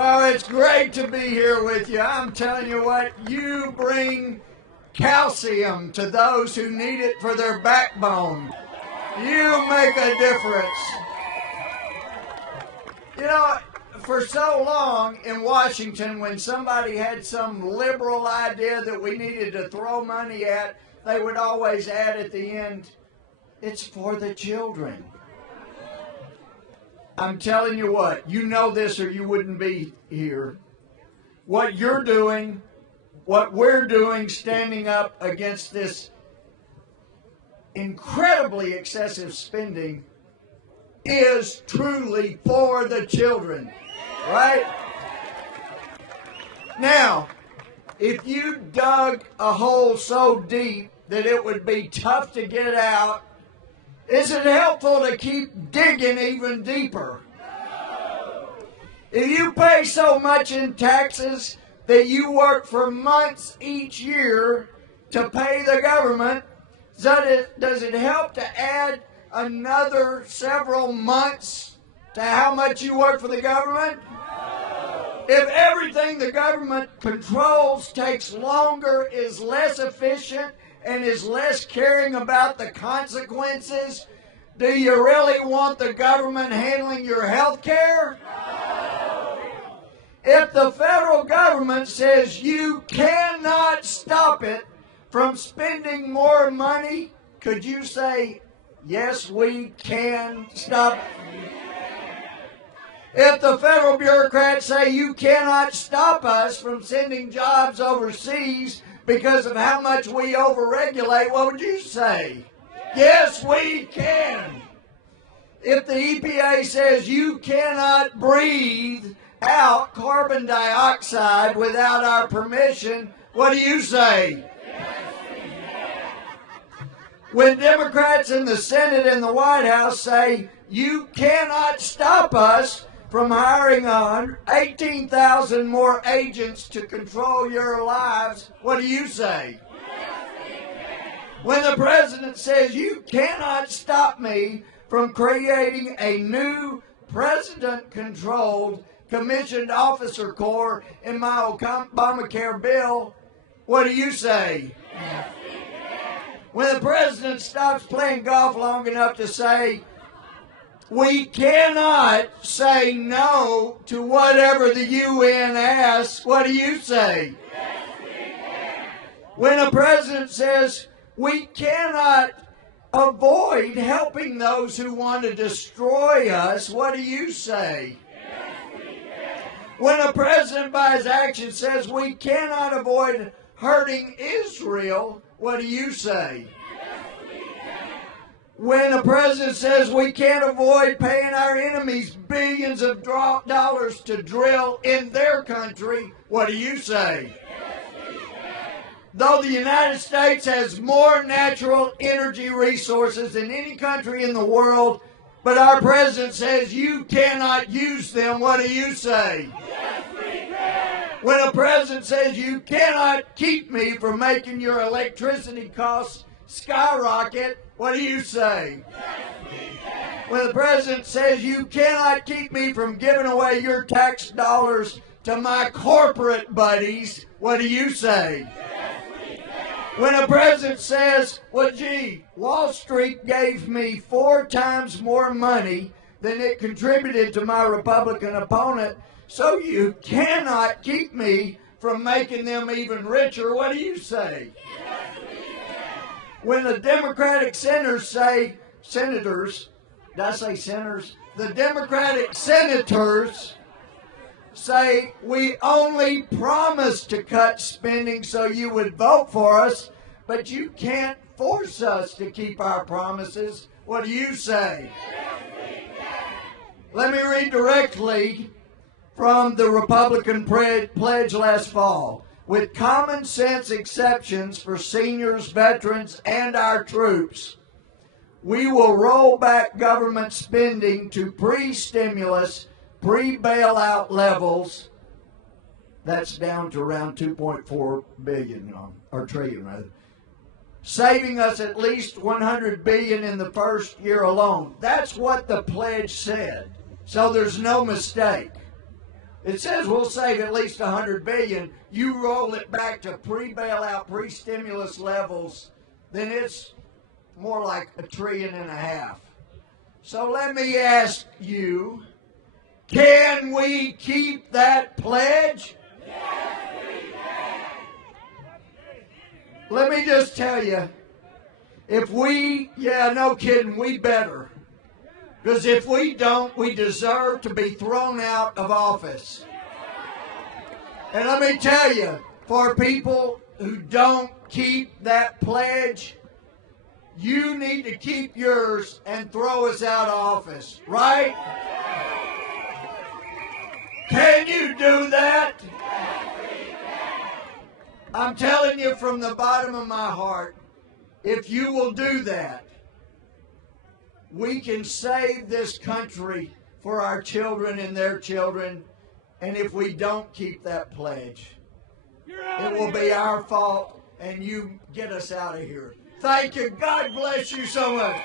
Well, it's great to be here with you. I'm telling you what, you bring calcium to those who need it for their backbone. You make a difference. You know, for so long in Washington, when somebody had some liberal idea that we needed to throw money at, they would always add at the end, it's for the children. I'm telling you what, you know this or you wouldn't be here. What you're doing, what we're doing, standing up against this incredibly excessive spending is truly for the children, right? Now, if you dug a hole so deep that it would be tough to get out, is it helpful to keep digging even deeper? If you pay so much in taxes that you work for months each year to pay the government, does it help to add another several months to how much you work for the government? If everything the government controls takes longer, is less efficient, and is less caring about the consequences, do you really want the government handling your health care? If the federal government says you cannot stop it from spending more money, could you say, yes, we can stop it? If the federal bureaucrats say you cannot stop us from sending jobs overseas because of how much we overregulate, what would you say? Yes, we can. If the EPA says you cannot breathe out carbon dioxide without our permission, what do you say? When Democrats in the Senate and the White House say you cannot stop us from hiring on 18,000 more agents to control your lives, what do you say? When the president says you cannot stop me from creating a new president-controlled commissioned officer corps in my Obamacare bill, what do you say? When the president stops playing golf long enough to say, we cannot say no to whatever the UN asks, what do you say? When the president says, we cannot avoid helping those who want to destroy us, what do you say? When a president by his action says we cannot avoid hurting Israel, what do you say? When a president says we can't avoid paying our enemies billions of dollars to drill in their country, what do you say? Though the United States has more natural energy resources than any country in the world, but our president says you cannot use them, what do you say? When a president says you cannot keep me from making your electricity costs skyrocket, what do you say? When the president says you cannot keep me from giving away your tax dollars to my corporate buddies, what do you say? When a president says, well, gee, Wall Street gave me 4 times more money than it contributed to my Republican opponent, so you cannot keep me from making them even richer, what do you say? When the Democratic senators, did I say senators? The Democratic senators say we only promised to cut spending so you would vote for us, but you can't force us to keep our promises, what do you say? Let me read directly from the Republican pledge last fall. With common sense exceptions for seniors, veterans, and our troops, we will roll back government spending to pre-stimulus, pre-bailout levels. That's down to around 2.4 billion, or trillion rather, saving us at least $100 billion in the first year alone. That's what the pledge said. So there's no mistake. It says we'll save at least $100 billion. You roll it back to pre-bailout, pre-stimulus levels, then it's more like $1.5 trillion. So let me ask you, can we keep that pledge? Yes, we can. Let me just tell you, if we, no kidding, we better. Because if we don't, we deserve to be thrown out of office. And let me tell you, for people who don't keep that pledge, you need to keep yours and throw us out of office, right? Can you do that? I'm telling you from the bottom of my heart, if you will do that, we can save this country for our children and their children. And if we don't keep that pledge, it will be our fault, and you get us out of here. Thank you. God bless you so much.